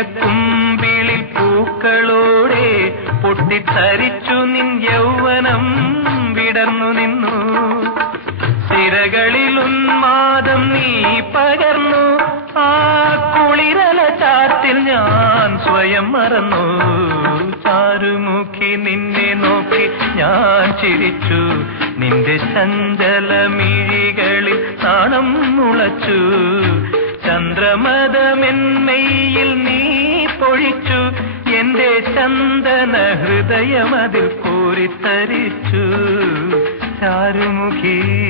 നീലക്കുമ്പിളിൽ പൂക്കളോടെ പൊട്ടിത്തരിച്ചു നിൻ യൗവനം വിടർന്നു നിന്നു. സിരകളിൽ ഉന്മാദം നീ പകർന്നു. ആ കുളിരല ചാത്തിൽ ഞാൻ സ്വയം മറന്നു. ചാരുമുഖി നിന്നെ നോക്കി ഞാൻ ചിരിച്ചു. നിന്റെ ചഞ്ചലമിഴികളിൽ നാണം മുളച്ചു. ചന്ദ്രമദമെന്മയിൽ നീ പൊഴിച്ചു. എന്റെ ചന്ദന ഹൃദയമതിൽ കോരിത്തരിച്ചു. ചാരുമുഖി